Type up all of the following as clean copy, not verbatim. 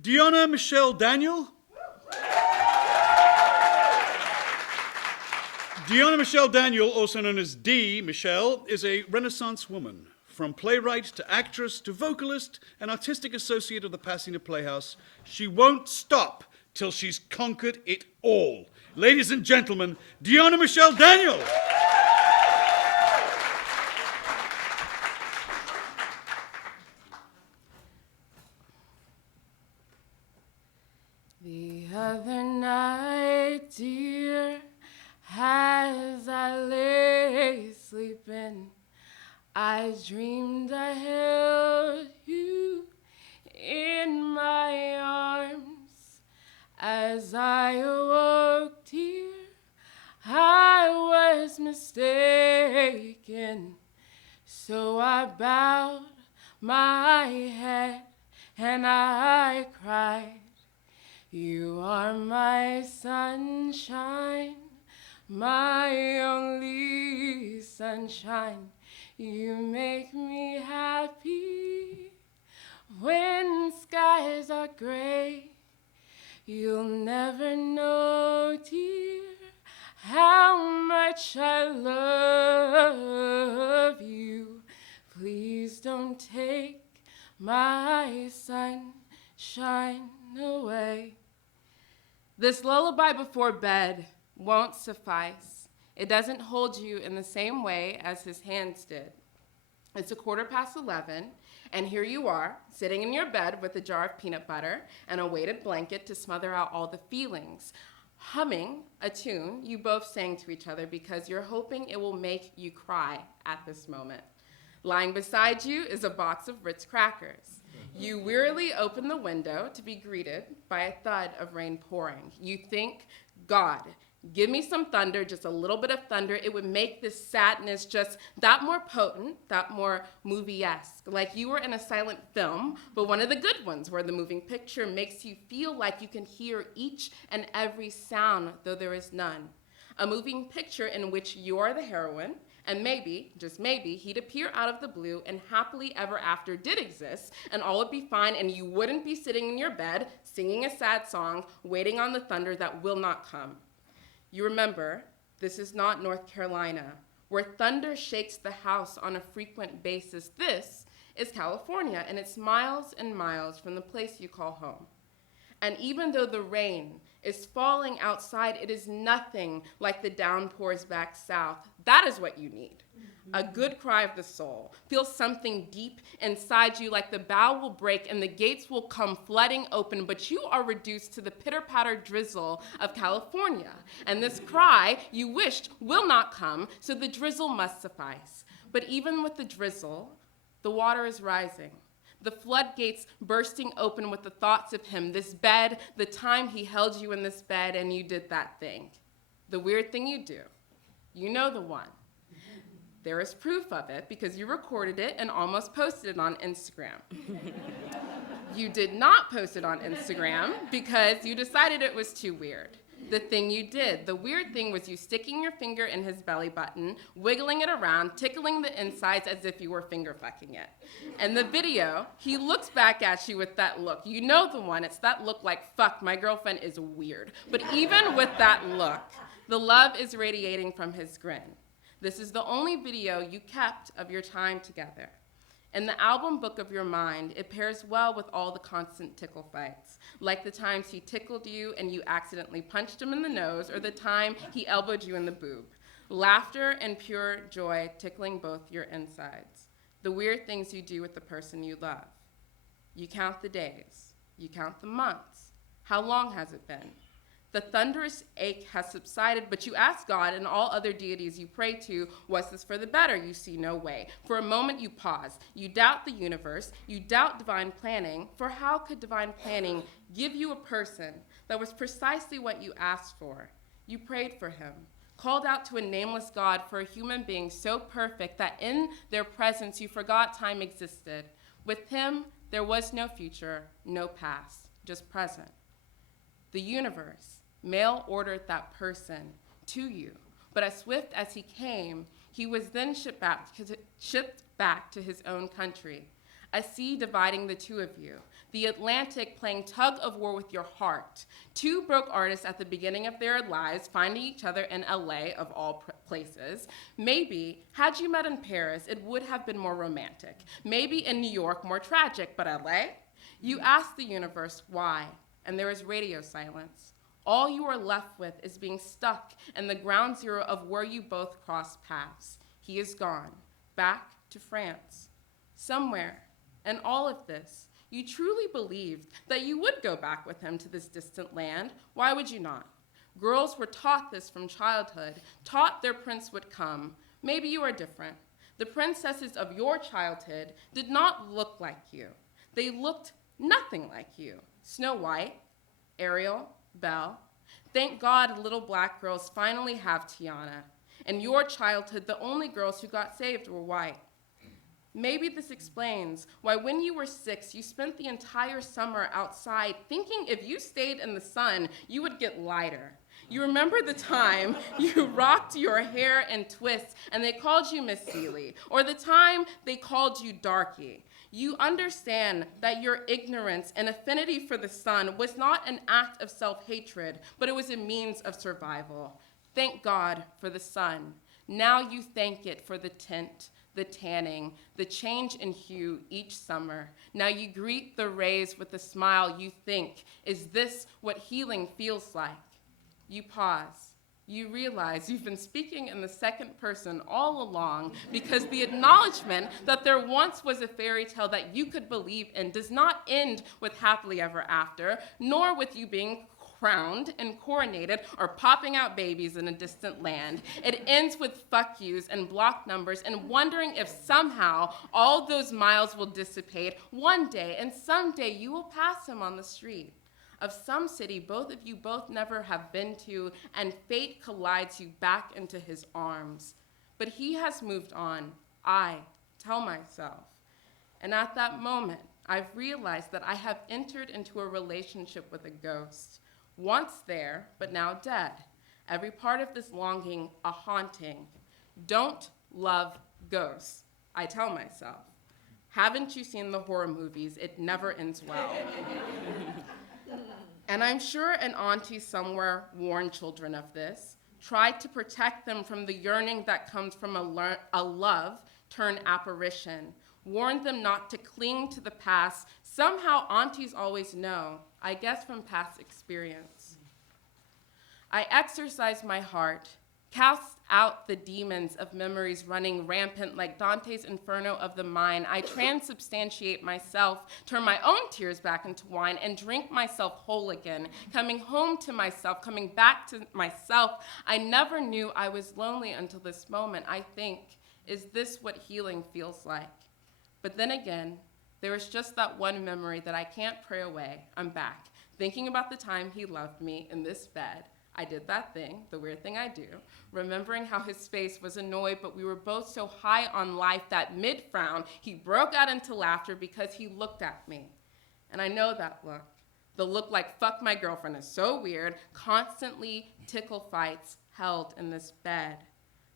Dionna Michelle Daniel. Dionna Michelle Daniel, also known as D. Michelle, is a Renaissance woman. From playwright to actress to vocalist and artistic associate of the Pasadena Playhouse, she won't stop till she's conquered it all. Ladies and gentlemen, Dionna Michelle Daniel. The other night, dear, as I lay sleeping, I dreamed I held you in my arms. As I awoke, dear, I was mistaken. So I bowed my head and I cried. You are my sunshine, my only sunshine. You make me happy when skies are gray. You'll never know, dear, how much I love you. Please don't take my sunshine away. This lullaby before bed won't suffice. It doesn't hold you in the same way as his hands did. It's 11:15, and here you are, sitting in your bed with a jar of peanut butter and a weighted blanket to smother out all the feelings, humming a tune you both sang to each other because you're hoping it will make you cry at this moment. Lying beside you is a box of Ritz crackers. You wearily open the window to be greeted by a thud of rain pouring. You think, God, give me some thunder, just a little bit of thunder. It would make this sadness just that more potent, that more movie-esque. Like you were in a silent film, but one of the good ones where the moving picture makes you feel like you can hear each and every sound, though there is none. A moving picture in which you are the heroine, and maybe, just maybe, he'd appear out of the blue and happily ever after did exist, and all would be fine, and you wouldn't be sitting in your bed singing a sad song, waiting on the thunder that will not come. You remember, this is not North Carolina, where thunder shakes the house on a frequent basis. This is California, and it's miles and miles from the place you call home. And even though the rain is falling outside, it is nothing like the downpours back south. That is what you need. A good cry of the soul. Feel something deep inside you, like the bow will break and the gates will come flooding open, but you are reduced to the pitter-patter drizzle of California. And this cry you wished will not come, so the drizzle must suffice. But even with the drizzle, the water is rising. The floodgates bursting open with the thoughts of him, this bed, the time he held you in this bed and you did that thing. The weird thing you do. You know the one. There is proof of it because you recorded it and almost posted it on Instagram. You did not post it on Instagram because you decided it was too weird. The thing you did. The weird thing was you sticking your finger in his belly button, wiggling it around, tickling the insides as if you were finger fucking it. And the video, he looks back at you with that look. You know the one. It's that look like, fuck, my girlfriend is weird. But even with that look, the love is radiating from his grin. This is the only video you kept of your time together. In the album book of your mind, it pairs well with all the constant tickle fights, like the times he tickled you and you accidentally punched him in the nose, or the time he elbowed you in the boob. Laughter and pure joy tickling both your insides. The weird things you do with the person you love. You count the days. You count the months. How long has it been? The thunderous ache has subsided, but you ask God and all other deities you pray to, was this for the better? You see no way. For a moment you pause. You doubt the universe. You doubt divine planning. For how could divine planning give you a person that was precisely what you asked for? You prayed for him, called out to a nameless God for a human being so perfect that in their presence you forgot time existed. With him, there was no future, no past, just present. The universe mail-ordered that person to you, but as swift as he came, he was then shipped back to his own country. a sea dividing the two of you, the Atlantic playing tug of war with your heart. Two broke artists at the beginning of their lives finding each other in LA, of all places. Maybe, had you met in Paris, it would have been more romantic. Maybe in New York, more tragic, but LA? You ask the universe why, and there is radio silence. All you are left with is being stuck in the ground zero of where you both crossed paths. He is gone, back to France. Somewhere in all of this, you truly believed that you would go back with him to this distant land. Why would you not? Girls were taught this from childhood, taught their prince would come. Maybe you are different. The princesses of your childhood did not look like you. They looked nothing like you. Snow White, Ariel, Belle. Thank God little black girls finally have Tiana. In your childhood, the only girls who got saved were white. Maybe this explains why when you were 6, you spent the entire summer outside thinking if you stayed in the sun, you would get lighter. You remember the time you rocked your hair in twists and they called you Miss Seeley, or the time they called you Darky. You understand that your ignorance and affinity for the sun was not an act of self-hatred, but it was a means of survival. Thank God for the sun. Now you thank it for the tint, the tanning, the change in hue each summer. Now you greet the rays with a smile. You think, is this what healing feels like? You pause. You realize you've been speaking in the second person all along because the acknowledgement that there once was a fairy tale that you could believe in does not end with happily ever after, nor with you being crowned and coronated or popping out babies in a distant land. It ends with fuck yous and block numbers and wondering if somehow all those miles will dissipate one day and someday you will pass him on the street of some city both of you both never have been to, and fate collides you back into his arms. But he has moved on, I tell myself. And at that moment, I've realized that I have entered into a relationship with a ghost. Once there, but now dead. Every part of this longing, a haunting. Don't love ghosts, I tell myself. Haven't you seen the horror movies? It never ends well. And I'm sure an auntie somewhere warned children of this, tried to protect them from the yearning that comes from a love turned apparition, warned them not to cling to the past. Somehow aunties always know, I guess from past experience. I exercise my heart, cast out the demons of memories running rampant like Dante's Inferno of the mind. I transubstantiate myself, turn my own tears back into wine, and drink myself whole again, coming home to myself, coming back to myself. I never knew I was lonely until this moment. I think, is this what healing feels like? But then again, there is just that one memory that I can't pray away. I'm back, thinking about the time he loved me in this bed. I did that thing, the weird thing I do, remembering how his face was annoyed, but we were both so high on life that mid-frown, he broke out into laughter because he looked at me. And I know that look. The look like, fuck my girlfriend is so weird, constantly tickle fights held in this bed.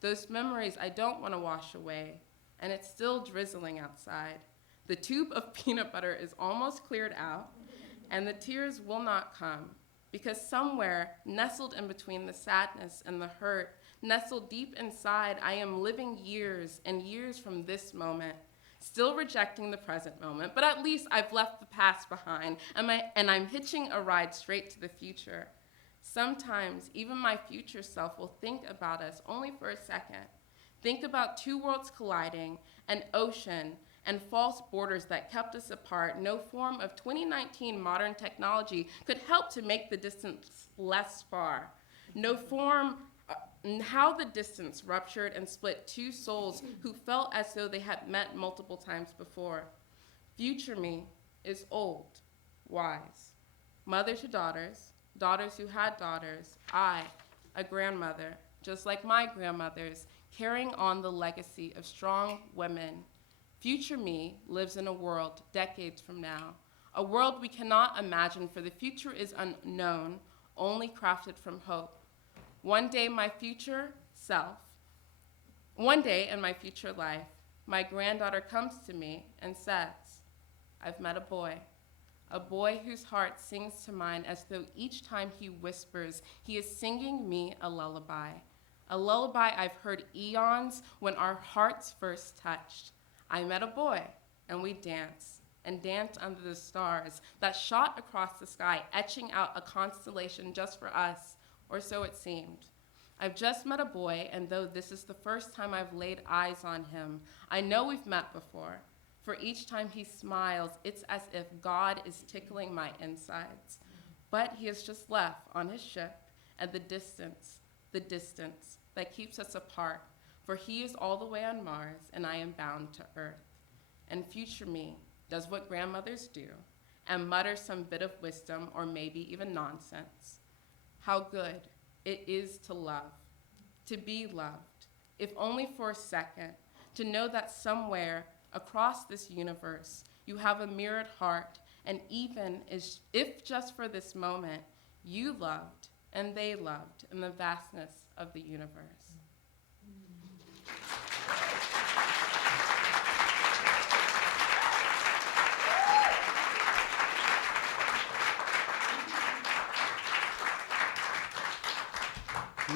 Those memories I don't want to wash away, and it's still drizzling outside. The tube of peanut butter is almost cleared out, and the tears will not come. Because somewhere, nestled in between the sadness and the hurt, nestled deep inside, I am living years and years from this moment, still rejecting the present moment, but at least I've left the past behind, and I'm hitching a ride straight to the future. Sometimes, even my future self will think about us only for a second. Think about two worlds colliding, an ocean, and false borders that kept us apart. No form of 2019 modern technology could help to make the distance less far. No form, how the distance ruptured and split two souls who felt as though they had met multiple times before. Future me is old, wise. Mother to daughters, daughters who had daughters. I, a grandmother, just like my grandmothers, carrying on the legacy of strong women. Future me lives in a world decades from now, a world we cannot imagine, for the future is unknown, only crafted from hope. One day in my future life, my granddaughter comes to me and says, I've met a boy whose heart sings to mine as though each time he whispers, he is singing me a lullaby I've heard eons when our hearts first touched. I met a boy, and we danced under the stars that shot across the sky, etching out a constellation just for us, or so it seemed. I've just met a boy, and though this is the first time I've laid eyes on him, I know we've met before. For each time he smiles, it's as if God is tickling my insides. But he has just left on his ship, and the distance that keeps us apart, for he is all the way on Mars, and I am bound to Earth. And future me does what grandmothers do, and mutter some bit of wisdom, or maybe even nonsense. How good it is to love, to be loved, if only for a second, to know that somewhere across this universe, you have a mirrored heart, and even if just for this moment, you loved and they loved in the vastness of the universe.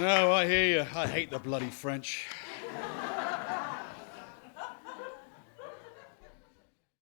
No, I hear you. I hate the bloody French.